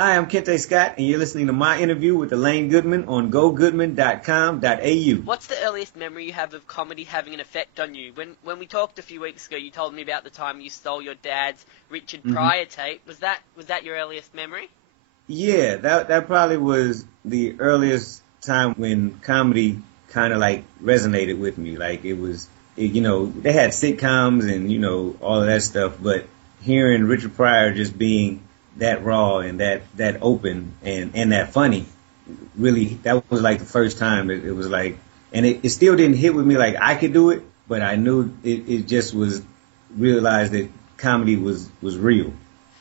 Hi, I'm Kente Scott, and you're listening to my interview with Elaine Goodman on gogoodman.com.au. What's the earliest memory you have of comedy having an effect on you? When we talked a few weeks ago, you told me about the time you stole your dad's Richard hmm Pryor tape. Was that your earliest memory? Yeah, that probably was the earliest time when comedy kind of like resonated with me. Like they had sitcoms and all of that stuff, but hearing Richard Pryor just being that raw and that open and that funny, really, that was like the first time it was like, and it still didn't hit with me like I could do it, but I knew it just was realized that comedy was real,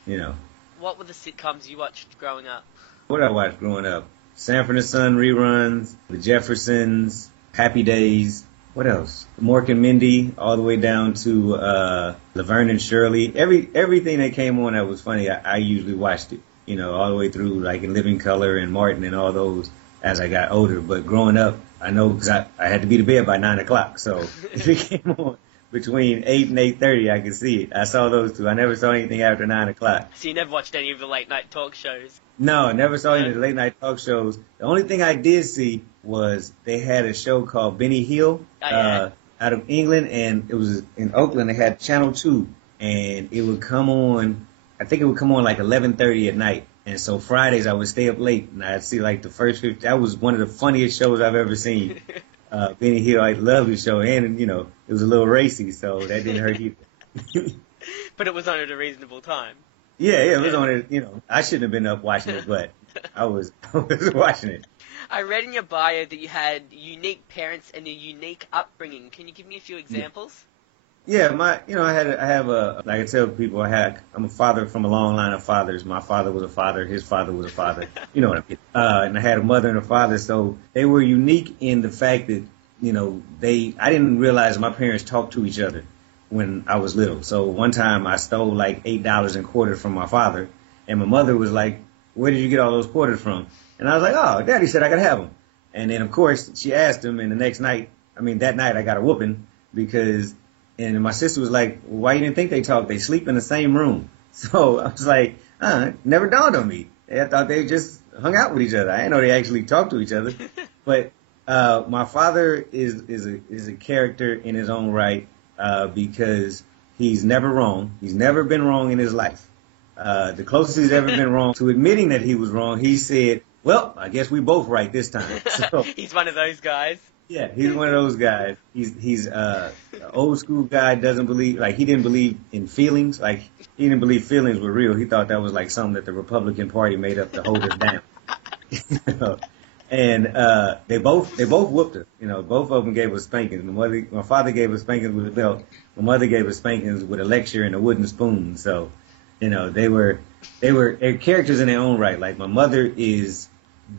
you know. What were the sitcoms you watched growing up? What I watched growing up? Sanford and Son reruns, The Jeffersons, Happy Days. What else? Mork and Mindy, all the way down to Laverne and Shirley. Everything that came on that was funny, I usually watched it. All the way through, like in Living Color and Martin and all those as I got older. But growing up, I know because I had to be to bed by 9 o'clock. So if it came on between 8 and 8:30, I could see it. I saw those two. I never saw anything after 9 o'clock. So you never watched any of the late night talk shows? No, never saw any of the late night talk shows. The only thing I did see was they had a show called Benny Hill out of England, and it was in Oakland. They had Channel 2, and it would come on, I think it would come on like 11:30 at night. And so Fridays I would stay up late, and I'd see like the first 50. That was one of the funniest shows I've ever seen. Benny Hill, I love the show, and it was a little racy, so that didn't hurt either. But it was on at a reasonable time. Yeah, it was on it. I shouldn't have been up watching it, but I was watching it. I read in your bio that you had unique parents and a unique upbringing. Can you give me a few examples? Yeah, I have like I tell people, I'm a father from a long line of fathers. My father was a father, his father was a father. You know what I mean? And I had a mother and a father, so they were unique in the fact that, I didn't realize my parents talked to each other when I was little. So one time I stole like $8 in quarters from my father, and my mother was like, "Where did you get all those quarters from?" And I was like, "Oh, Daddy said I could have them." And then of course she asked him, and that night I got a whooping and my sister was like, "Well, why you didn't think they talked? They sleep in the same room." So I was like, it never dawned on me. I thought they just hung out with each other. I didn't know they actually talked to each other. But my father is a character in his own right because he's never wrong. He's never been wrong in his life. The closest he's ever been wrong to admitting that he was wrong, he said, "Well, I guess we both right this time." So, He's one of those guys. yeah, he's one of those guys. He's an old school guy. Doesn't believe, like, he didn't believe in feelings. Like, he didn't believe feelings were real. He thought that was like something that the Republican Party made up to hold us down. And they both whooped us. Both of them gave us spankings. My father gave us spankings with a belt. My mother gave us spankings with a lecture and a wooden spoon. So, they're characters in their own right. Like, my mother is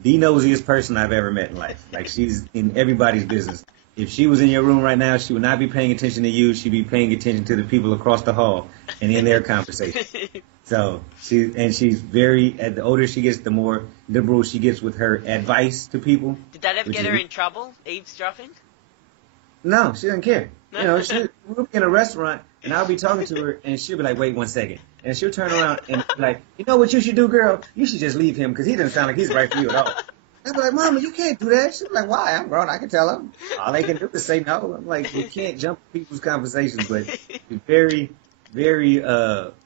the nosiest person I've ever met in life. Like, she's in everybody's business. If she was in your room right now, she would not be paying attention to you. She'd be paying attention to the people across the hall and in their conversation. So she's the older she gets, the more liberal she gets with her advice to people. Did that ever get her in trouble, eavesdropping? No, she doesn't care. We'll be in a restaurant and I'll be talking to her and she'll be like, "Wait 1 second." And she'll turn around and be like, "You know what you should do, girl? You should just leave him because he doesn't sound like he's right for you at all." I'll be like, "Mama, you can't do that." She'll be like, "Why? I'm grown. I can tell him." All they can do is say no. I'm like, you can't jump people's conversations, but she's very, very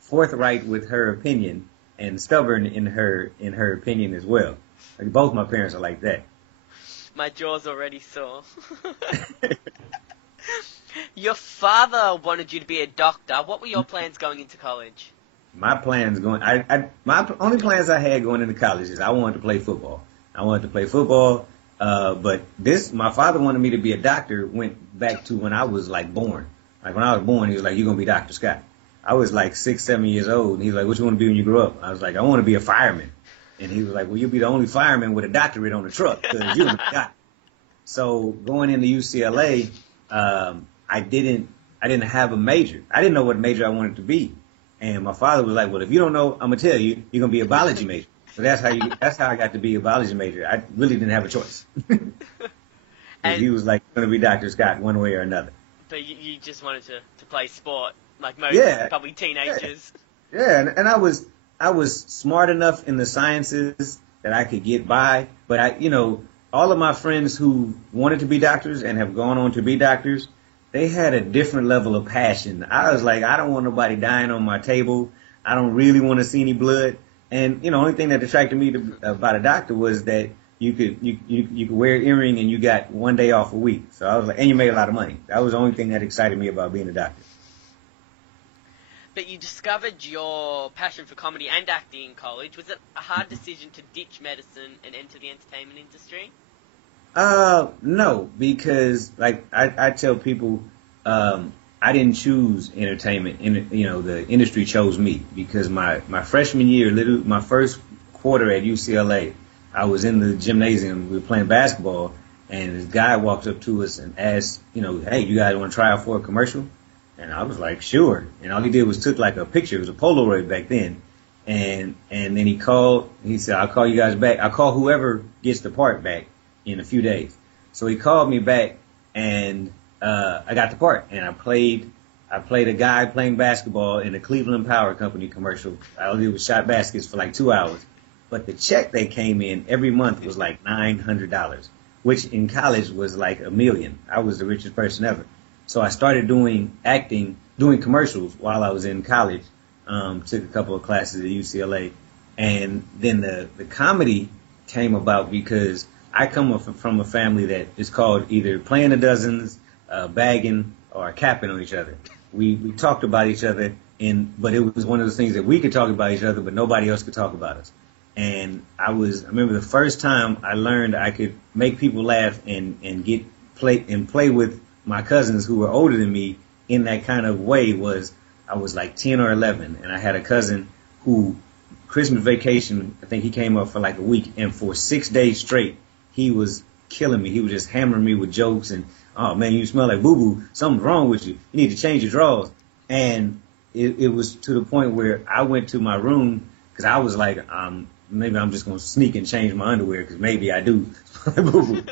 forthright with her opinion and stubborn in her opinion as well. Like, both my parents are like that. My jaw's already sore. Your father wanted you to be a doctor. What were your plans going into college? My plans my only plans I had going into college is I wanted to play football. But my father wanted me to be a doctor went back to when I was like born. Like, when I was born, he was like, "You're going to be Dr. Scott." I was like 6, 7 years old, and he was like, "What you want to be when you grow up?" I was like, "I want to be a fireman." And he was like, "Well, you'll be the only fireman with a doctorate on the truck because you're a doctor." So going into UCLA, I didn't have a major. I didn't know what major I wanted to be. And my father was like, "Well, if you don't know, I'm going to tell you, you're going to be a biology major." So that's how I got to be a biology major. I really didn't have a choice. And he was like, "Going to be Dr. Scott one way or another." But you just wanted to play sport, like most probably teenagers. Yeah, and I was I was smart enough in the sciences that I could get by, but all of my friends who wanted to be doctors and have gone on to be doctors, they had a different level of passion. I was like, I don't want nobody dying on my table. I don't really want to see any blood. And only thing that attracted me about a doctor was that you could wear an earring and you got one day off a week. So I was like, and you made a lot of money. That was the only thing that excited me about being a doctor. But you discovered your passion for comedy and acting in college. Was it a hard decision to ditch medicine and enter the entertainment industry? No, because like I tell people, I didn't choose entertainment. The industry chose me because my freshman year, my first quarter at UCLA, I was in the gymnasium. We were playing basketball, and this guy walked up to us and asked, hey, you guys want to try out for a commercial? And I was like, sure. And all he did was took like a picture. It was a Polaroid back then. And then he called. He said, I'll call you guys back. I'll call whoever gets the part back in a few days. So he called me back, and I got the part. And I played a guy playing basketball in a Cleveland Power Company commercial. All I did was shot baskets for like 2 hours. But the check that came in every month was like $900, which in college was like $1 million. I was the richest person ever. So I started doing commercials while I was in college. Took a couple of classes at UCLA. And then the comedy came about because I come from a family that is called either playing the dozens, bagging, or capping on each other. We talked about each other, but it was one of those things that we could talk about each other, but nobody else could talk about us. And I remember the first time I learned I could make people laugh and play with my cousins who were older than me in that kind of way was I was like 10 or 11, and I had a cousin who Christmas vacation, I think he came up for like a week, and for 6 days straight, he was killing me. He was just hammering me with jokes and, oh man, you smell like boo-boo. Something's wrong with you. You need to change your drawers. And it was to the point where I went to my room because I was like, maybe I'm just going to sneak and change my underwear because maybe I do smell like boo-boo.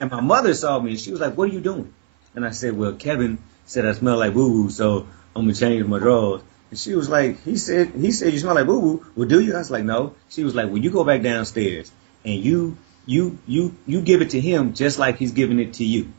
And my mother saw me and she was like, what are you doing? And I said, well, Kevin said I smell like boo-boo, so I'm going to change my drawers. And she was like, he said you smell like boo-boo. Well, do you? I was like, no. She was like, well, you go back downstairs and you give it to him just like he's giving it to you.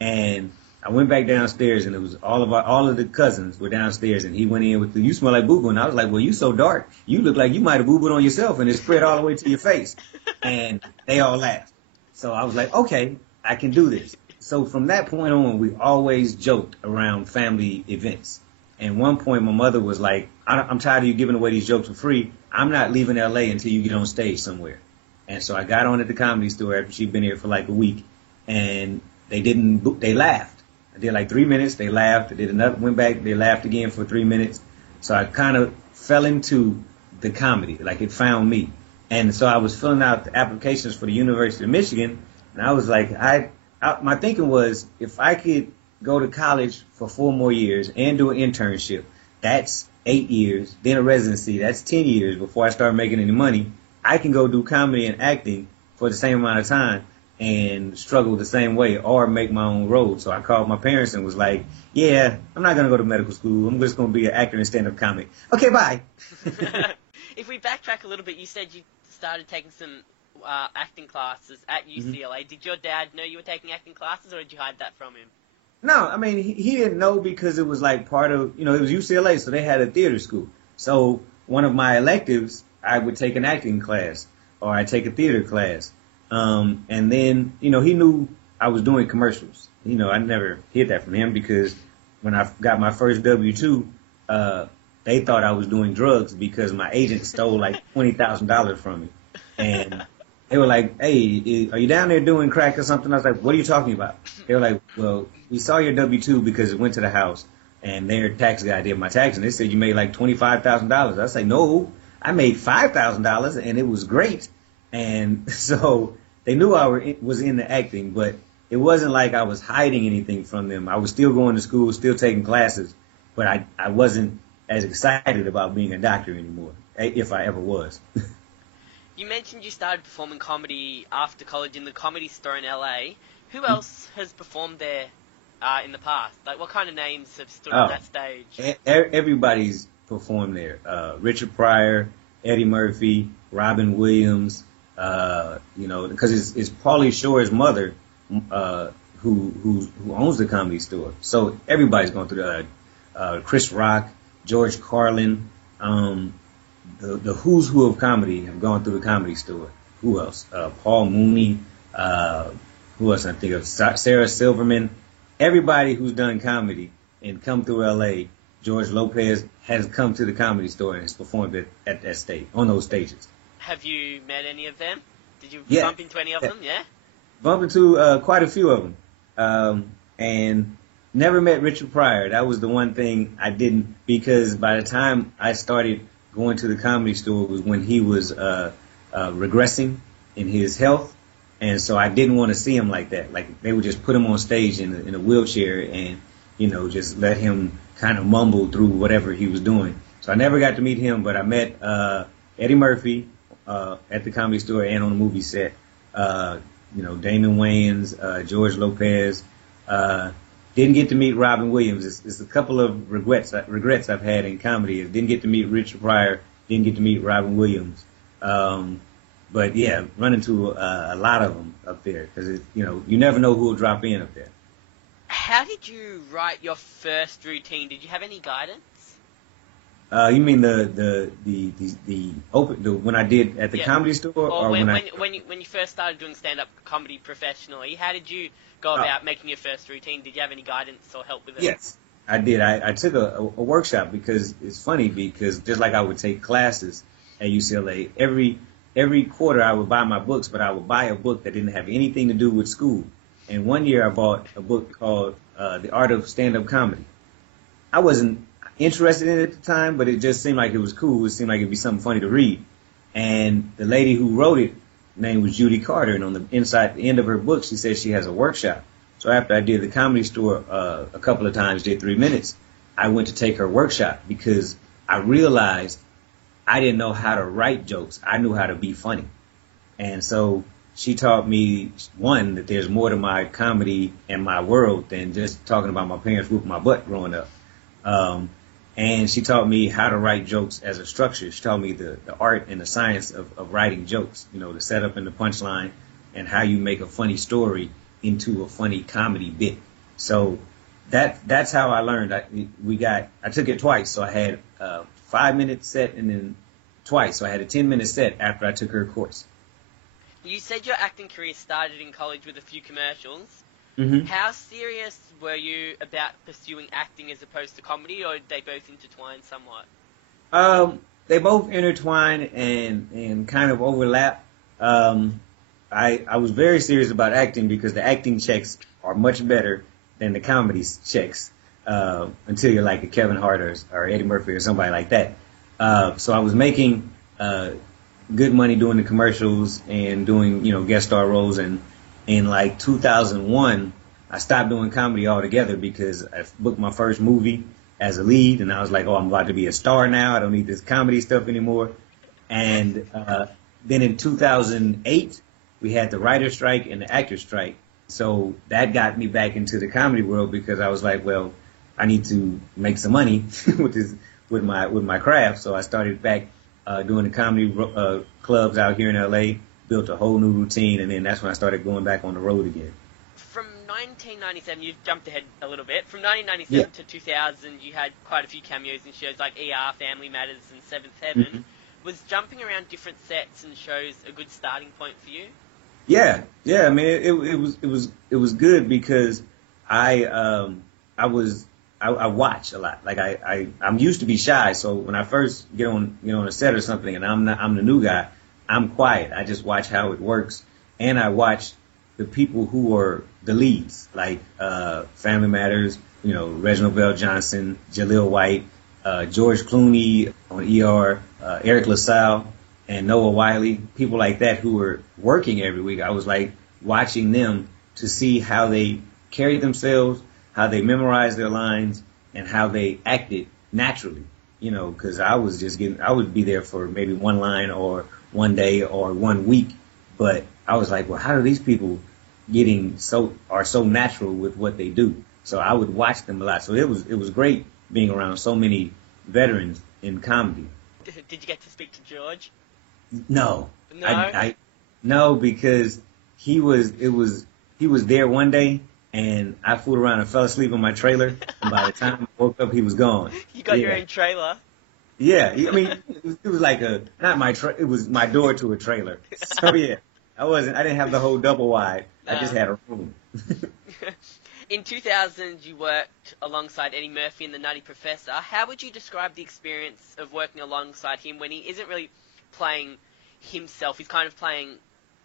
And I went back downstairs and it was all of the cousins were downstairs and he went in with you smell like boo-boo. And I was like, well, you so dark. You look like you might have boo-booed on yourself and it spread all the way to your face. And they all laughed. So I was like, okay, I can do this. So from that point on, we always joked around family events. And one point, my mother was like, I'm tired of you giving away these jokes for free. I'm not leaving L.A. until you get on stage somewhere. And so I got on at the Comedy Store after she'd been here for like a week. And they laughed. I did like 3 minutes. They laughed. I did another, went back. They laughed again for 3 minutes. So I kind of fell into the comedy. Like it found me. And so I was filling out the applications for the University of Michigan. And I was like, my thinking was if I could go to college for 4 more years and do an internship, that's 8 years, then a residency, that's 10 years before I start making any money. I can go do comedy and acting for the same amount of time and struggle the same way or make my own road. So I called my parents and was like, yeah, I'm not going to go to medical school. I'm just going to be an actor and stand-up comic. Okay, bye. If we backtrack a little bit, you said you started taking some acting classes at UCLA. Mm-hmm. Did your dad know you were taking acting classes, or did you hide that from him? No, I mean, he didn't know because it was like part of, it was UCLA, so they had a theater school. So one of my electives, I would take an acting class or I'd take a theater class. And then, he knew I was doing commercials. I never hid that from him because when I got my first W-2, they thought I was doing drugs because my agent stole like $20,000 from me. And they were like, hey, are you down there doing crack or something? I was like, what are you talking about? They were like, well, we saw your W-2 because it went to the house and their tax guy did my tax and they said you made like $25,000. I was like, no, I made $5,000 and it was great. And so they knew I was into acting, but it wasn't like I was hiding anything from them. I was still going to school, still taking classes, but I wasn't as excited about being a doctor anymore, if I ever was. You mentioned you started performing comedy after college in the Comedy Store in LA. Who else has performed there in the past? Like, what kind of names have stood on that stage? Everybody's performed there. Richard Pryor, Eddie Murphy, Robin Williams, because it's Pauly Shore's mother, who owns the Comedy Store. So everybody's going through Chris Rock, George Carlin, the who's who of comedy have gone through the Comedy Store. Who else? Paul Mooney. Who else I think of? Sarah Silverman. Everybody who's done comedy and come through L.A., George Lopez has come to the Comedy Store and has performed at that stage, on those stages. Have you met any of them? Did you Yeah. bump into any of them? Yeah? Bumped into quite a few of them. And never met Richard Pryor. That was the one thing I didn't, because by the time I started going to the Comedy Store was when he was regressing in his health. And so I didn't want to see him like that. Like, they would just put him on stage in a wheelchair and, just let him kind of mumble through whatever he was doing. So I never got to meet him, but I met Eddie Murphy at the Comedy Store and on the movie set. Damon Wayans, George Lopez. Didn't get to meet Robin Williams. It's a couple of regrets I've had in comedy. Didn't get to meet Richard Pryor. Didn't get to meet Robin Williams. But yeah, run into a lot of them up there because you never know who will drop in up there. How did you write your first routine? Did you have any guidance? You mean the when I did at the Comedy Store, or when you first started doing stand-up comedy professionally? How did you go about making your first routine? Did you have any guidance or help with it? Yes, I did. I took a workshop because it's funny because just like I would take classes at UCLA, every quarter I would buy my books, but I would buy a book that didn't have anything to do with school. And one year I bought a book called The Art of Stand-Up Comedy. I wasn't interested in it at the time, but it just seemed like it was cool. It seemed like it'd be something funny to read. And the lady who wrote it, her name was Judy Carter, and on the end of her book, she said she has a workshop. So after I did the Comedy Store a couple of times, did 3 minutes, I went to take her workshop because I realized I didn't know how to write jokes. I knew how to be funny. And so she taught me, one, that there's more to my comedy and my world than just talking about my parents whooping my butt growing up. And she taught me how to write jokes as a structure. She taught me the art and the science of writing jokes, the setup and the punchline and how you make a funny story into a funny comedy bit. So that's how I learned. I took it twice. So I had a 5-minute set and then twice. So I had a 10-minute set after I took her course. You said your acting career started in college with a few commercials. Mm-hmm. How serious were you about pursuing acting as opposed to comedy, or did they both intertwine somewhat? They both intertwine and kind of overlap. I was very serious about acting because the acting checks are much better than the comedy checks until you're like a Kevin Hart or Eddie Murphy or somebody like that. So I was making good money doing the commercials and doing guest star roles, and in like 2001 I stopped doing comedy altogether because I booked my first movie as a lead and I was like, I'm about to be a star now, I don't need this comedy stuff anymore. And then in 2008 we had the writer's strike and the actor's strike, so that got me back into the comedy world because I was like, well, I need to make some money with my craft. So I started back doing the comedy clubs out here in LA, built a whole new routine, and then that's when I started going back on the road again. From 1997, you jumped ahead a little bit. From 1997 to 2000, you had quite a few cameos in shows like ER, Family Matters, and Seventh Heaven. Mm-hmm. Was jumping around different sets and shows a good starting point for you? Yeah. I mean, it was good because I watch a lot. Like I'm used to be shy, so when I first get on a set or something, and I'm the new guy, I'm quiet. I just watch how it works, and I watch the people who are the leads, like Family Matters, Reginald Bell Johnson, Jaleel White, George Clooney on ER, Eric LaSalle, and Noah Wiley, people like that who were working every week. I was like watching them to see how they carried themselves, how they memorized their lines, and how they acted naturally. Because I would be there for maybe one line or one day or 1 week, but I was like, well, how do these people are so natural with what they do? So I would watch them a lot. So it was great being around so many veterans in comedy. Did you get to speak to George? No, No. no, because he was there one day, and I fooled around and fell asleep in my trailer, and by the time I woke up, he was gone. You got your own trailer. Yeah, I mean, it was like it was my door to a trailer. So yeah, I didn't have the whole double wide. I just had a room. In 2000, you worked alongside Eddie Murphy in The Nutty Professor. How would you describe the experience of working alongside him when he isn't really playing himself? He's kind of playing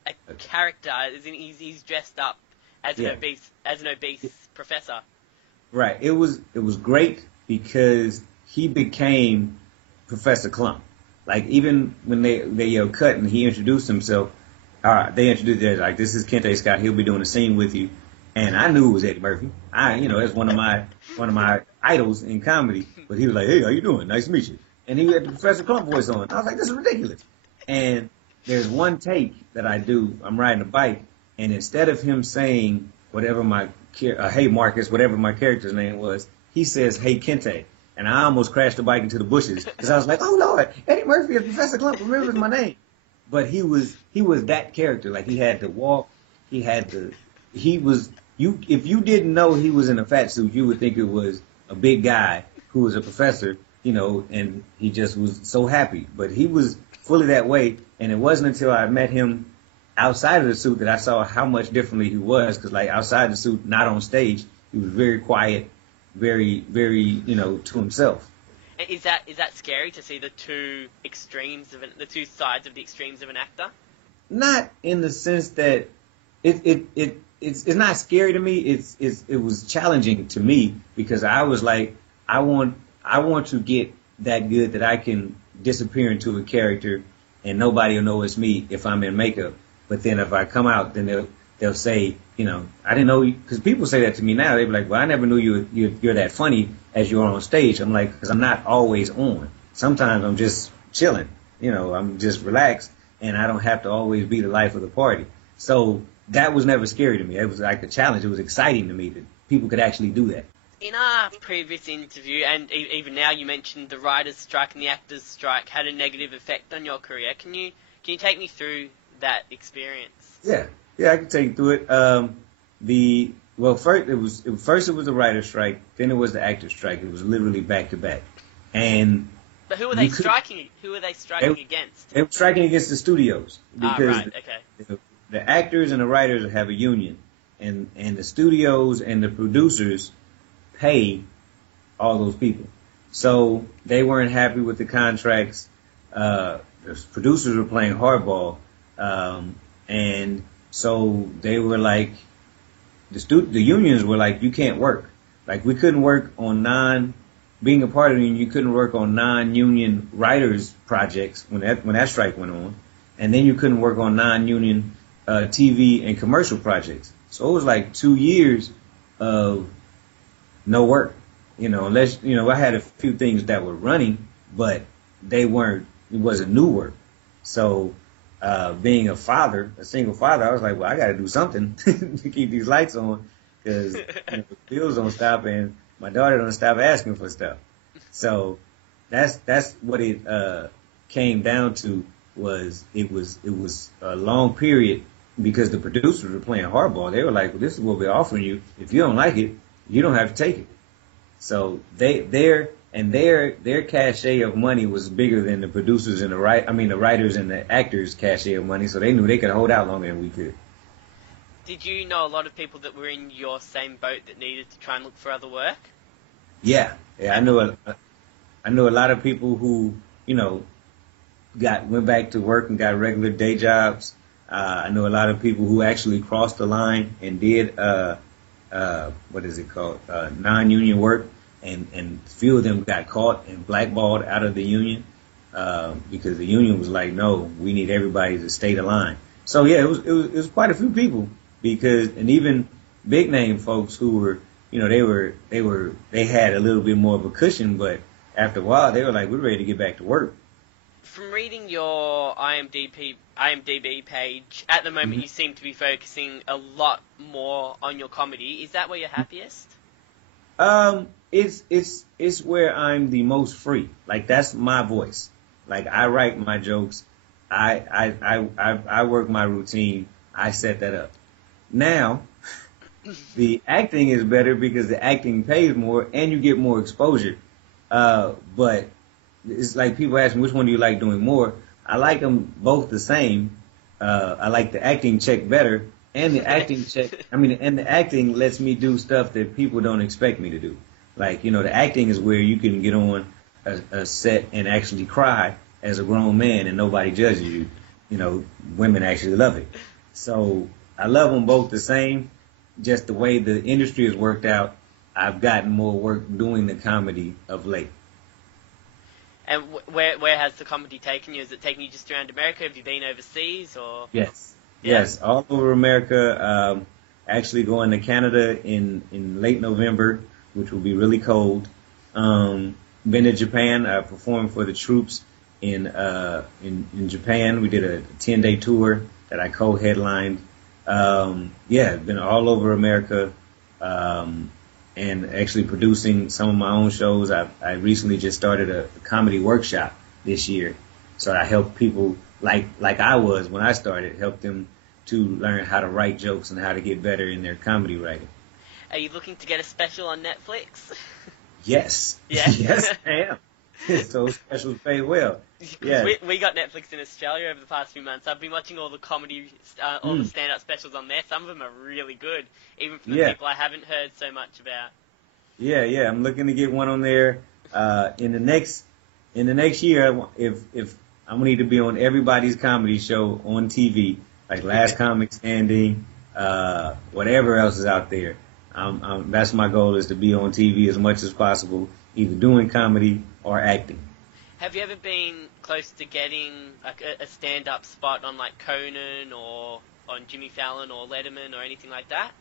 a character, as in he's dressed up as an obese professor. Right. It was great because he became Professor Klump. Like, even when they cut and he introduced himself, they introduced it like, this is Kente Scott. He'll be doing a scene with you. And I knew it was Eddie Murphy. That's one of my idols in comedy. But he was like, hey, how you doing? Nice to meet you. And he had the Professor Klump voice on. I was like, this is ridiculous. And there's one take that I do. I'm riding a bike, and instead of him saying whatever hey Marcus, whatever my character's name was, he says, hey Kente. And I almost crashed the bike into the bushes because I was like, oh Lord, Eddie Murphy is Professor Klump, remembers my name. But he was that character. Like, he had to walk, if you didn't know he was in a fat suit, you would think it was a big guy who was a professor, and he just was so happy. But he was fully that way, and it wasn't until I met him outside of the suit that I saw how much differently he was, because, like, outside the suit, not on stage, he was very quiet, very, very, to himself. Is that scary to see the two sides of the extremes of an actor? Not in the sense that it's not scary to me. It was challenging to me, because I was like, I want to get that good that I can disappear into a character and nobody will know it's me if I'm in makeup. But then if I come out, then they'll say, I didn't know you, because people say that to me now. They be like, well, I never knew you're that funny as you're on stage. I'm like, because I'm not always on. Sometimes I'm just chilling. I'm just relaxed, and I don't have to always be the life of the party. So that was never scary to me. It was like a challenge. It was exciting to me that people could actually do that. In our previous interview, and even now, you mentioned the writers' strike and the actors' strike had a negative effect on your career. Can you take me through that experience? Yeah, I can take you through it. First it was the writer's strike, then it was the actor's strike. It was literally back to back. But who were they striking? Who were they striking against? They were striking against the studios, because right, okay. The actors and the writers have a union, and the studios and the producers pay all those people. So they weren't happy with the contracts. The producers were playing hardball, and so they were like, the unions were like, you can't work. Like, we couldn't work on being a part of the union, you couldn't work on non-union writers projects when that strike went on, and then you couldn't work on non-union TV and commercial projects. So it was like 2 years of no work, unless, I had a few things that were running, but it wasn't new work. So, being a single father, I was like, well, I got to do something to keep these lights on, because the bills don't stop and my daughter don't stop asking for stuff. So that's what it came down to. It was a long period, because the producers were playing hardball. They were like, well, this is what we're offering you. If you don't like it, you don't have to take it. So their cachet of money was bigger than the producers and the writers and the actors' cachet of money. So they knew they could hold out longer than we could. Did you know a lot of people that were in your same boat that needed to try and look for other work? Yeah, I knew a lot of people who, went back to work and got regular day jobs. I know a lot of people who actually crossed the line and did non-union work, and few of them got caught and blackballed out of the union, because the union was like, no, we need everybody to stay the line. So yeah, it was quite a few people, and even big name folks who were, they had a little bit more of a cushion, but after a while they were like, we're ready to get back to work. From reading your IMDb page, at the moment, mm-hmm. You seem to be focusing a lot more on your comedy. Is that where you're happiest? It's where I'm the most free. Like, that's my voice. Like I write my jokes, I work my routine, I set that up. Now the acting is better because the acting pays more and you get more exposure. But it's like people ask me which one do you like doing more. I like them both the same. I like the acting check better, and the acting check. I mean, and the acting lets me do stuff that people don't expect me to do. Like the acting is where you can get on a set and actually cry as a grown man, and nobody judges you. Women actually love it. So I love them both the same. Just the way the industry has worked out, I've gotten more work doing the comedy of late. And where has the comedy taken you? Is it taking you just around America? Have you been overseas or? Yes. Yeah. Yes, all over America. Actually going to Canada in late November, which will be really cold. Been to Japan. I performed for the troops in Japan. We did a 10-day tour that I co-headlined. Been all over America. And actually producing some of my own shows. I recently just started a comedy workshop this year. So I help people like I was when I started, help them to learn how to write jokes and how to get better in their comedy writing. Are you looking to get a special on Netflix? Yes. Yeah. Yes, I am. Those specials pay well. Yeah. We got Netflix in Australia over the past few months. I've been watching all the comedy, all the stand-up specials on there. Some of them are really good, even from the people I haven't heard so much about. Yeah. I'm looking to get one on there. In the next year, if I'm gonna need to be on everybody's comedy show on TV, like Last Comic Standing, whatever else is out there. That's my goal, is to be on TV as much as possible, either doing comedy or acting. Have you ever been close to getting like a stand-up spot on like Conan or on Jimmy Fallon or Letterman or anything like that?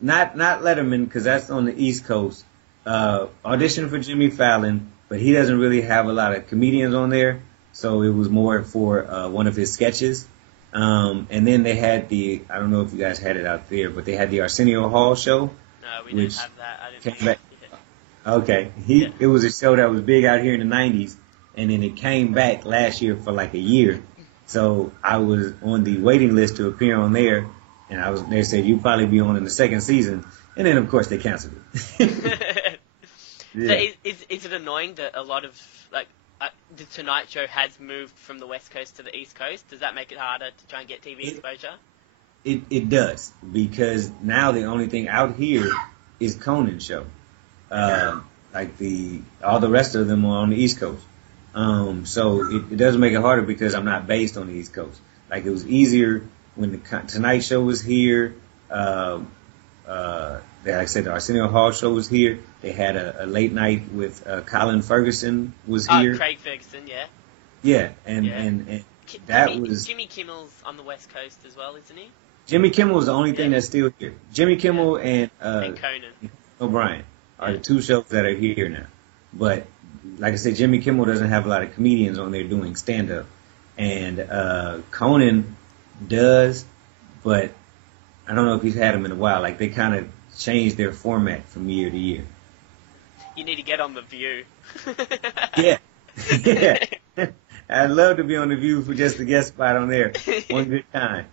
Not Letterman, because that's on the East Coast. Auditioned for Jimmy Fallon, but he doesn't really have a lot of comedians on there, so it was more for one of his sketches. And then they had I don't know if you guys had it out there, but they had the Arsenio Hall show. No, we didn't have that. I didn't have it. Okay. It was a show that was big out here in the 90s, and then it came back last year for like a year. So I was on the waiting list to appear on there, and they said, you'll probably be on in the second season. And then, of course, they canceled it. Yeah. So is it annoying that a lot of, like, the Tonight Show has moved from the West Coast to the East Coast? Does that make it harder to try and get TV exposure? It does, because now the only thing out here is Conan's show. All the rest of them are on the East Coast. So it does make it harder because I'm not based on the East Coast. Like, it was easier when the Tonight Show was here. Like I said, the Arsenio Hall show was here. They had a late night with Colin Ferguson was here. Craig Ferguson, yeah. Yeah, and that was... Jimmy Kimmel's on the West Coast as well, isn't he? Jimmy Kimmel is the only thing that's still here. Jimmy Kimmel and Conan O'Brien are the two shows that are here now. But like I said, Jimmy Kimmel doesn't have a lot of comedians on there doing stand-up. And Conan does, but I don't know if he's had them in a while. Like, they kind of changed their format from year to year. You need to get on The View. Yeah. I'd love to be on The View for just a guest spot on there. One good time.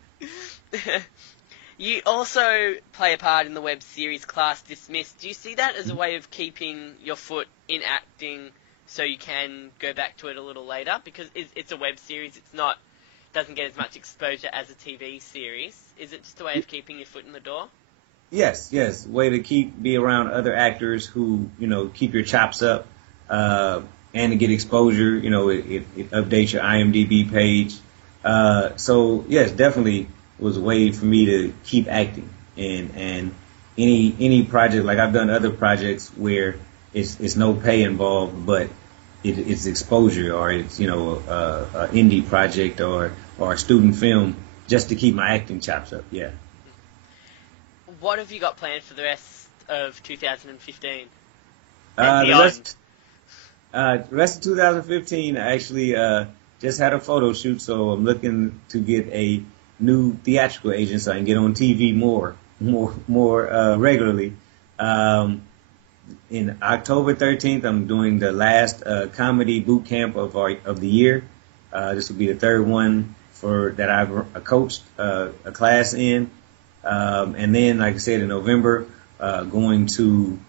You also play a part in the web series Class Dismissed. Do you see that as a way of keeping your foot in acting so you can go back to it a little later? Because it's a web series, doesn't get as much exposure as a TV series. Is it just a way of keeping your foot in the door? Yes. Way to be around other actors who, keep your chops up, and to get exposure. It updates your IMDb page. So yes, definitely was a way for me to keep acting. And any project, like I've done other projects where it's no pay involved, but it's exposure, or it's, a indie project or a student film, just to keep my acting chops up. Yeah. What have you got planned for the rest of 2015? The rest of 2015, I actually just had a photo shoot, so I'm looking to get a new theatrical agent so I can get on TV more regularly. in October 13th, I'm doing the last comedy boot camp of the year. This will be the third one that I've coached a class in. And then, like I said, in November, going to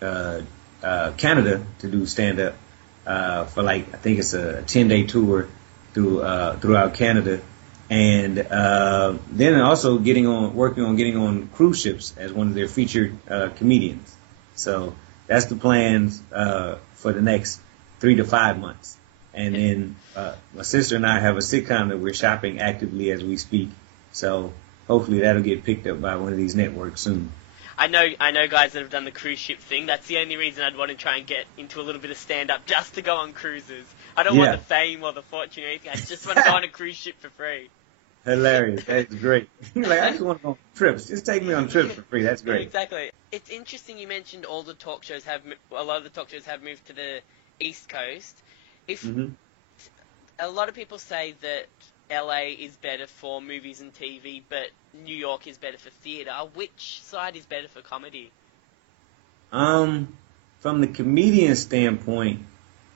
Canada to do stand up for I think it's a 10-day tour throughout Canada. And then also working on getting on cruise ships as one of their featured comedians. So that's the plans for the next 3 to 5 months. And then my sister and I have a sitcom that we're shopping actively as we speak. So hopefully that'll get picked up by one of these networks soon. I know guys that have done the cruise ship thing. That's the only reason I'd want to try and get into a little bit of stand-up, just to go on cruises. I don't want the fame or the fortune or anything. I just want to go on a cruise ship for free. Hilarious. That's great. I just want to go on trips. Just take me on trips for free. That's great. Exactly. It's interesting you mentioned a lot of the talk shows have moved to the East Coast. A lot of people say that LA is better for movies and TV, but New York is better for theater. Which side is better for comedy? From the comedian standpoint,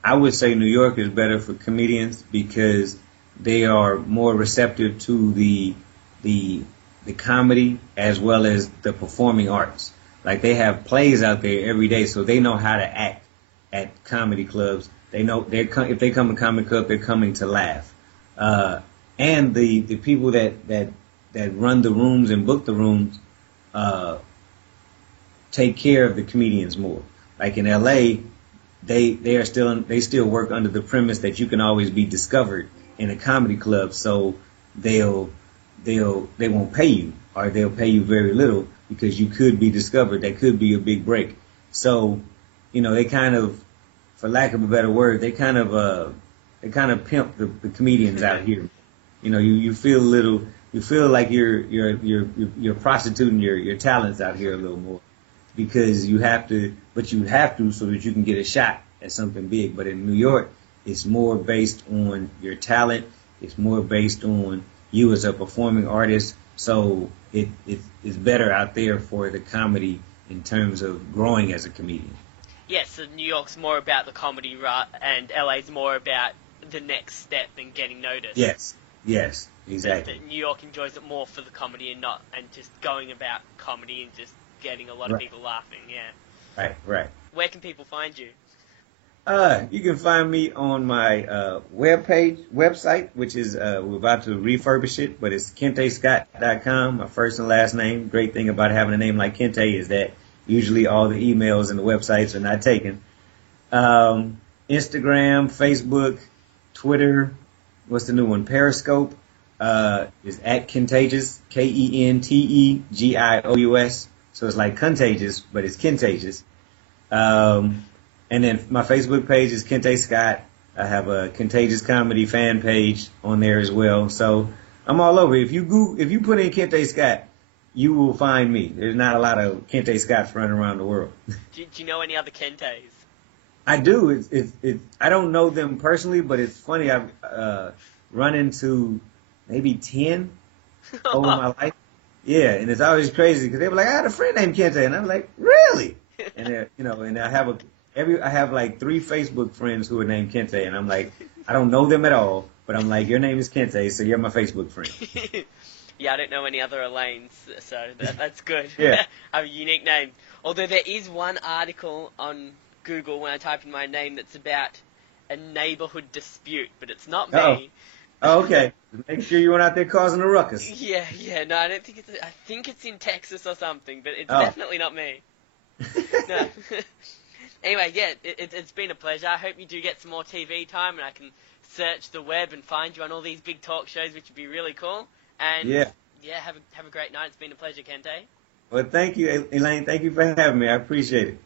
I would say New York is better for comedians because they are more receptive to the comedy as well as the performing arts. Like, they have plays out there every day, so they know how to act at comedy clubs. They know if they come to comedy club, they're coming to laugh. And the people that run the rooms and book the rooms take care of the comedians more. Like in LA, they still work under the premise that you can always be discovered in a comedy club, so they won't pay you, or they'll pay you very little because you could be discovered. That could be a big break. So, they kind of, for lack of a better word, they kind of pimp the comedians out here. You feel like you're prostituting your talents out here a little more because you have to so that you can get a shot at something big. But in New York, it's more based on your talent. It's more based on you as a performing artist. So it's better out there for the comedy in terms of growing as a comedian. Yes, so New York's more about the comedy, and LA's more about the next step and getting noticed. Yes, exactly. New York enjoys it more for the comedy and just going about comedy and just getting a lot of people laughing. Yeah. Right. Where can people find you? You can find me on my website, which is we're about to refurbish it, but it's KenteScott.com, my first and last name. Great thing about having a name like Kente is that usually all the emails and the websites are not taken. Instagram, Facebook, Twitter, what's the new one? Periscope is at Contagious, KenteGious. So it's like contagious, but it's Contagious. And then my Facebook page is Kente Scott. I have a Contagious Comedy fan page on there as well. So I'm all over. If you put in Kente Scott, you will find me. There's not a lot of Kente Scotts running around the world. Do you know any other Kentes? I do. I don't know them personally, but it's funny. I've run into maybe 10 over my life. Yeah, and it's always crazy because they were like, I had a friend named Kente, and I'm like, really? And and I have like 3 Facebook friends who are named Kente, and I'm like, I don't know them at all, but I'm like, your name is Kente, so you're my Facebook friend. Yeah, I don't know any other Elaines, so that's good. Yeah. I have a unique name. Although there is one article on Google when I type in my name that's about a neighborhood dispute, but it's not me. Oh, okay. Make sure you weren't out there causing a ruckus. Yeah. No, I don't think I think it's in Texas or something, but it's definitely not me. No. Anyway, yeah, it's been a pleasure. I hope you do get some more TV time and I can search the web and find you on all these big talk shows, which would be really cool. And yeah, have a great night. It's been a pleasure, Kente. Well, thank you, Elaine. Thank you for having me. I appreciate it.